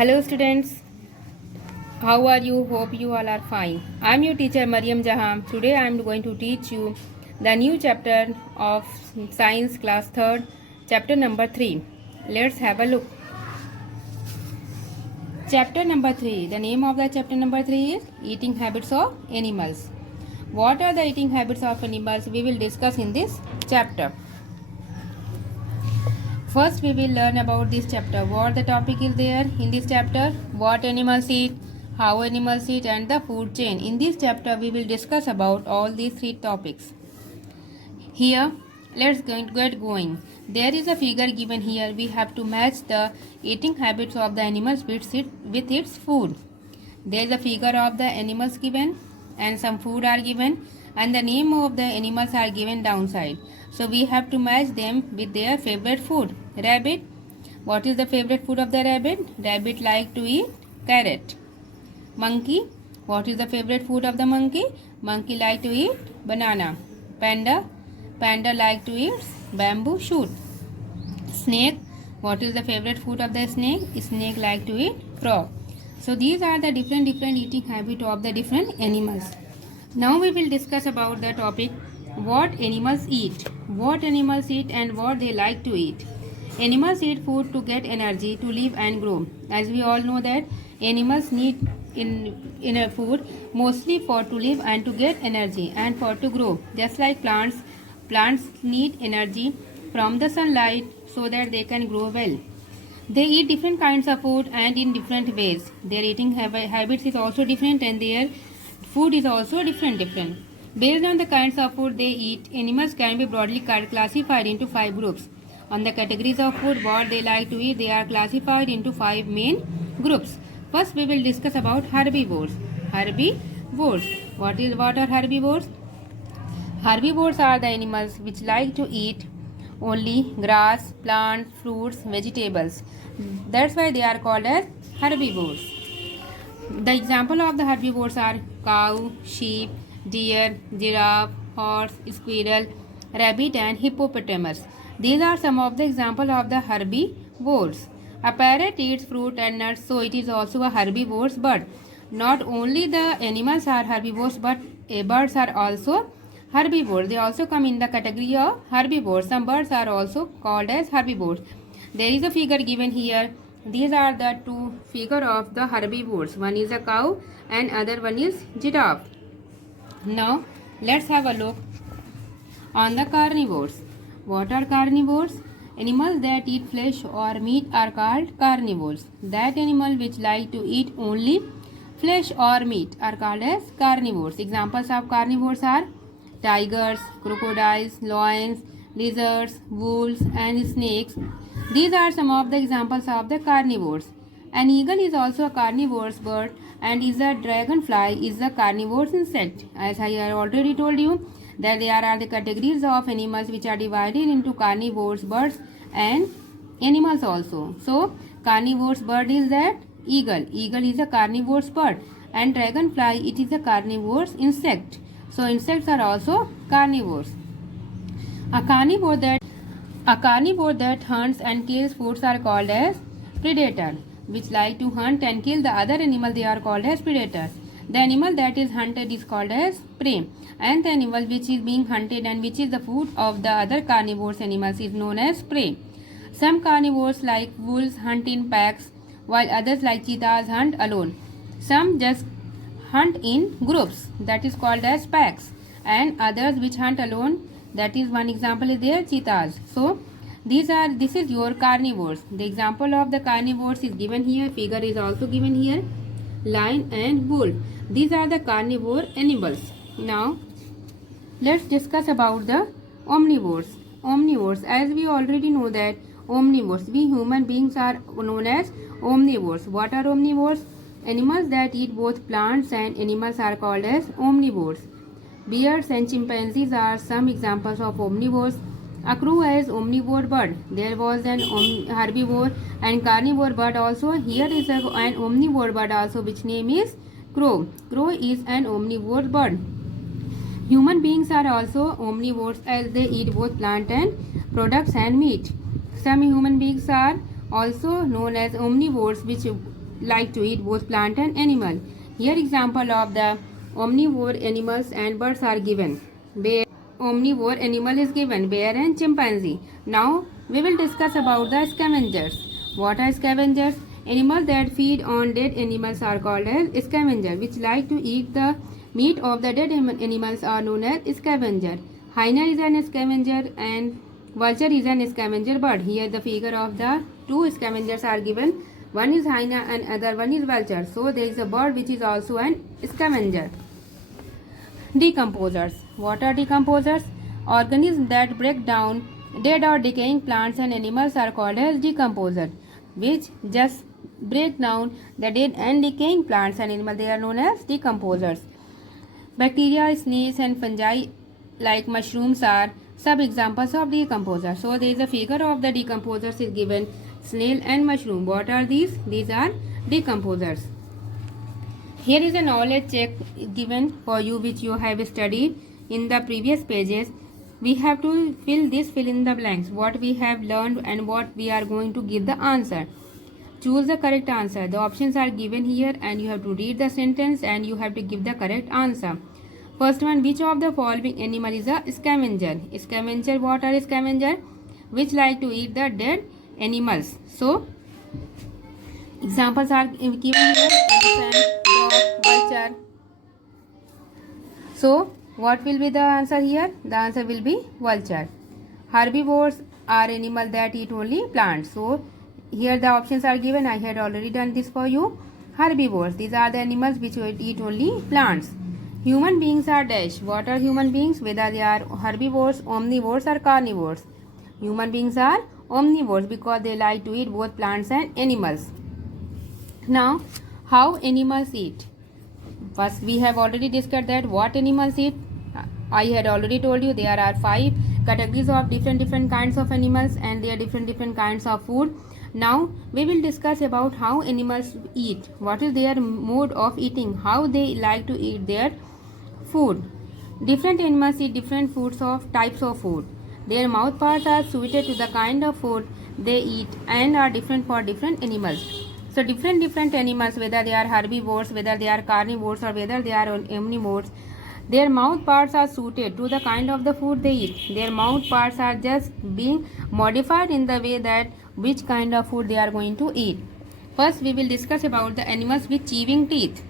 Hello students, how are you? Hope you all are fine. I am your teacher Mariam Jahan. Today I am going to teach you the new chapter of Science class 3rd, chapter number 3. Let's have a look. Chapter number 3. The name of the chapter number 3 is Eating Habits of Animals. What are the eating habits of animals? We will discuss in this chapter. First we will learn about this chapter. What the topic is there in this chapter, what animals eat, how animals eat, and the food chain. In this chapter we will discuss about all these three topics. Here let's get going. There is a figure given here. We have to match the eating habits of the animals with its food. There is a figure of the animals given and some food are given and the name of the animals are given downside. So we have to match them with their favorite food. Rabbit. What is the favorite food of the rabbit? Rabbit like to eat carrot. Monkey. What is the favorite food of the monkey? Monkey like to eat banana. Panda. Panda like to eat bamboo shoot. Snake. What is the favorite food of the snake? Snake like to eat frog. So these are the different eating habits of the different animals. Now we will discuss about the topic what animals eat. What animals eat and what they like to eat. Animals eat food to get energy to live and grow. As we all know that animals need in a food mostly for to live and to get energy and for to grow. Just like plants need energy from the sunlight so that they can grow well. They eat different kinds of food and in different ways. Their eating habits is also different and their food is also different. Based on the kinds of food they eat, animals can be broadly classified into 5 groups. On the categories of food what they like to eat, they are classified into 5 main groups. First we will discuss about herbivores. Herbivores. What are herbivores? Herbivores are the animals which like to eat only grass, plants, fruits, vegetables. That's why they are called as herbivores. The example of the herbivores are cow, sheep, deer, giraffe, horse, squirrel, rabbit and hippopotamus. These are some of the examples of the herbivores. A parrot eats fruit and nuts, so it is also a herbivorous bird. Not only the animals are herbivores but birds are also herbivores. They also come in the category of herbivores. Some birds are also called as herbivores. There is a figure given here. These are the two figures of the herbivores. One is a cow and other one is giraffe. Now let's have a look on the carnivores. What are carnivores? Animals that eat flesh or meat are called carnivores. That animal which like to eat only flesh or meat are called as carnivores. Examples of carnivores are tigers, crocodiles, lions, lizards, wolves and snakes. These are some of the examples of the carnivores. An eagle is also a carnivorous bird and is a dragonfly is a carnivorous insect. As I have already told you that there are the categories of animals which are divided into carnivorous birds and animals also. So carnivorous bird is that eagle. Eagle is a carnivorous bird and dragonfly it is a carnivorous insect. So insects are also carnivores. A carnivore that hunts and kills foods are called as predator. Which like to hunt and kill the other animal, they are called as predators. The animal that is hunted is called as prey, and the animal which is being hunted and which is the food of the other carnivorous animals is known as prey. Some carnivores like wolves hunt in packs, while others like cheetahs hunt alone. Some just hunt in groups, that is called as packs, and others which hunt alone, that is one example is there cheetahs. So this is your carnivores. The example of the carnivores is given here. Figure is also given here. Lion and bull. These are the carnivore animals. Now let's discuss about the omnivores. Omnivores, as we already know that omnivores, we human beings are known as omnivores. What are omnivores? Animals that eat both plants and animals are called as omnivores. Bears and chimpanzees are some examples of omnivores. A crow is omnivore bird. There was an herbivore and carnivore bird also. Here is an omnivore bird also which name is crow. Crow is an omnivore bird. Human beings are also omnivores as they eat both plant and products and meat. Some human beings are also known as omnivores which like to eat both plant and animal. Here example of the omnivore animals and birds are given. Bear, omnivore animal is given, bear and chimpanzee. Now we will discuss about the scavengers. What are scavengers? Animals that feed on dead animals are called as scavenger, which like to eat the meat of the dead animals are known as scavenger. Hyena is an scavenger and vulture is an scavenger bird. Here the figure of the two scavengers are given. One is hyena and other one is vulture. So there is a bird which is also an scavenger. Decomposers. What are decomposers? Organisms that break down dead or decaying plants and animals are called as decomposers, which just break down the dead and decaying plants and animals. They are known as decomposers. Bacteria, snails and fungi like mushrooms are sub-examples of decomposers. So there is a figure of the decomposers is given, snail and mushroom. What are these? These are decomposers. Here is a knowledge check given for you which you have studied in the previous pages. We have to fill in the blanks, what we have learned and what we are going to give the answer. Choose the correct answer. The options are given here and you have to read the sentence and you have to give the correct answer. First one, which of the following animal is a scavenger? Scavenger, what are scavenger? Which like to eat the dead animals. So, examples are given here, elephant, dog, vulture. So, what will be the answer here? The answer will be vulture. Herbivores are animals that eat only plants. So, here the options are given. I had already done this for you. Herbivores, these are the animals which eat only plants. Human beings are dash. What are human beings? Whether they are herbivores, omnivores or carnivores. Human beings are omnivores because they like to eat both plants and animals. Now, how animals eat? First, we have already discussed that what animals eat. I had already told you there are 5 categories of different kinds of animals and there are different kinds of food. Now, we will discuss about how animals eat. What is their mode of eating? How they like to eat their food. Different animals eat different types of food. Their mouth parts are suited to the kind of food they eat and are different for different animals. So different animals, whether they are herbivores, whether they are carnivores or whether they are omnivores, their mouth parts are suited to the kind of the food they eat. Their mouth parts are just being modified in the way that which kind of food they are going to eat. First, we will discuss about the animals with chewing teeth.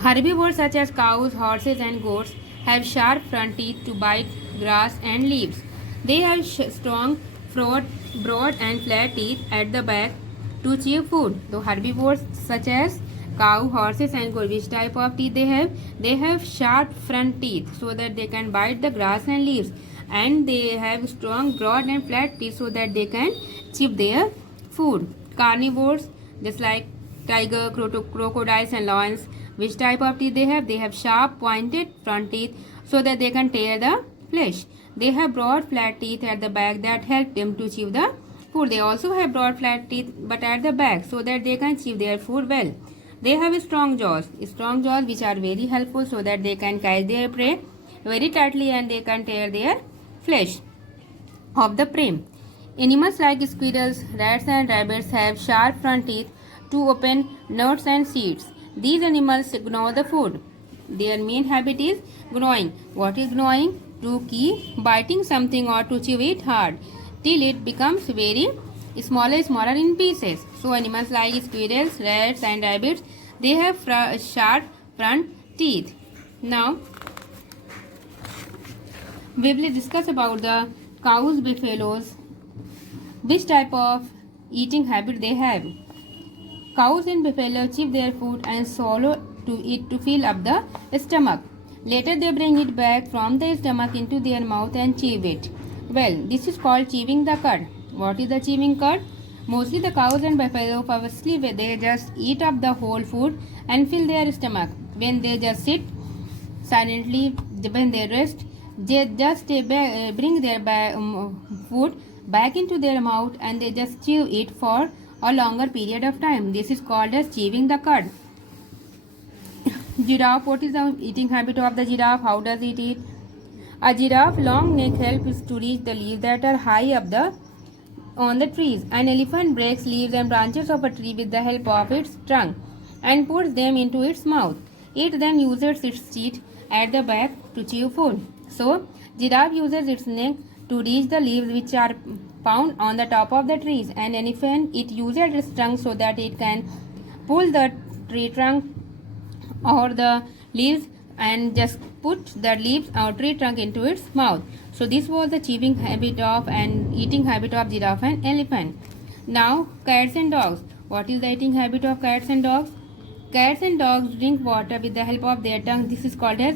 Herbivores such as cows, horses and goats have sharp front teeth to bite grass and leaves. They have strong, broad and flat teeth at the back to chew food. The herbivores such as cow, horses and goats, which type of teeth they have? They have sharp front teeth so that they can bite the grass and leaves, and they have strong, broad and flat teeth so that they can chew their food. Carnivores, just like tiger, crocodiles and lions, which type of teeth they have? They have sharp pointed front teeth so that they can tear the flesh. They have broad flat teeth at the back that help them to chew the food. They also have broad flat teeth but at the back so that they can chew their food well. They have strong jaws which are very helpful so that they can catch their prey very tightly and they can tear their flesh of the prey. Animals like squirrels, rats and rabbits have sharp front teeth to open nuts and seeds. These animals gnaw the food. Their main habit is gnawing. What is gnawing? To keep biting something or to chew it hard till it becomes very smaller in pieces. So animals like squirrels, rats and rabbits, they have sharp front teeth. Now we will discuss about the cows, buffaloes, which type of eating habit they have. Cows and buffalo chew their food and swallow to fill up the stomach. Later they bring it back from the stomach into their mouth and chew it. Well, this is called chewing the cud. What is the chewing cud? Mostly the cows and buffalo firstly they just eat up the whole food and fill their stomach. When they just sit silently, when they rest, they just bring their food back into their mouth and they just chew it for a longer period of time. This is called as chewing the cud. Giraffe, what is the eating habit of the giraffe? How does it eat? A giraffe long neck helps to reach the leaves that are high up the on the trees. An elephant breaks leaves and branches of a tree with the help of its trunk and puts them into its mouth. It then uses its teeth at the back to chew food. So, giraffe uses its neck to reach the leaves which are found on the top of the trees. An elephant, it uses its trunk so that it can pull the tree trunk or the leaves and just put the leaves or tree trunk into its mouth. So this was the chewing habit of and eating habit of giraffe and elephant. Now cats and dogs. What is the eating habit of cats and dogs? Cats and dogs drink water with the help of their tongue. This is called as